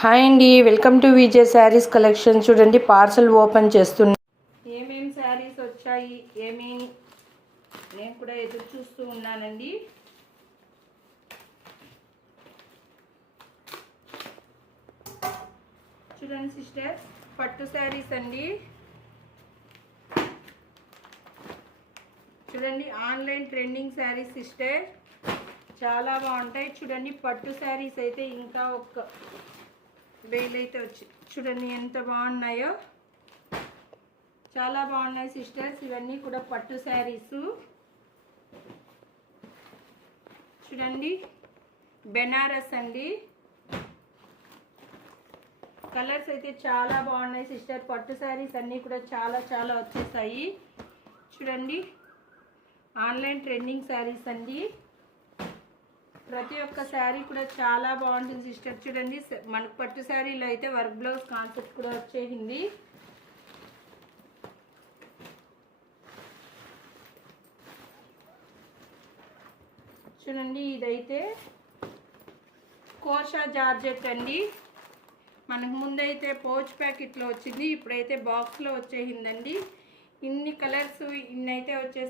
Hi అండి, welcome to VJ saris collection. చూడండి, parcel open చేస్తున్నా. ఏమేమి శారీస్ వచ్చాయి నేను కూడా ఎదురు చూస్తూ ఉన్నానండి. చూడండి సిస్టర్, పట్టు శారీస్ అండి. చూడండి, ఆన్లైన్ ట్రెండింగ్ శారీస్ సిస్టర్, చాలా బాగుంటాయి. చూడండి, పట్టు శారీస్ అయితే ఇంకా ఒక వేలైతే వచ్చి చూడండి ఎంత బాగున్నాయో, చాలా బాగున్నాయి సిస్టర్స్. ఇవన్నీ కూడా పట్టు శారీస్. చూడండి, బెనారస్ అండి. కలర్స్ అయితే చాలా బాగున్నాయి సిస్టర్. పట్టు శారీస్ అన్నీ కూడా చాలా చాలా వచ్చేసాయి. చూడండి, ఆన్లైన్ ట్రెండింగ్ శారీస్ అండి. ప్రతి ఒక్క శారీ కూడా చాలా బాగుంటుంది సిస్టర్. చూడండి, మనకు పట్టు శారీలో అయితే వర్క్ బ్లౌజ్ కాన్సెప్ట్ కూడా వచ్చేసింది. చూడండి, ఇదైతే కోషా జార్జెట్ అండి. మనకు ముందైతే పౌచ్ ప్యాకెట్లో వచ్చింది, ఇప్పుడైతే బాక్స్లో వచ్చేసిందండి. ఇన్ని కలర్స్ ఇన్నైతే వచ్చేసి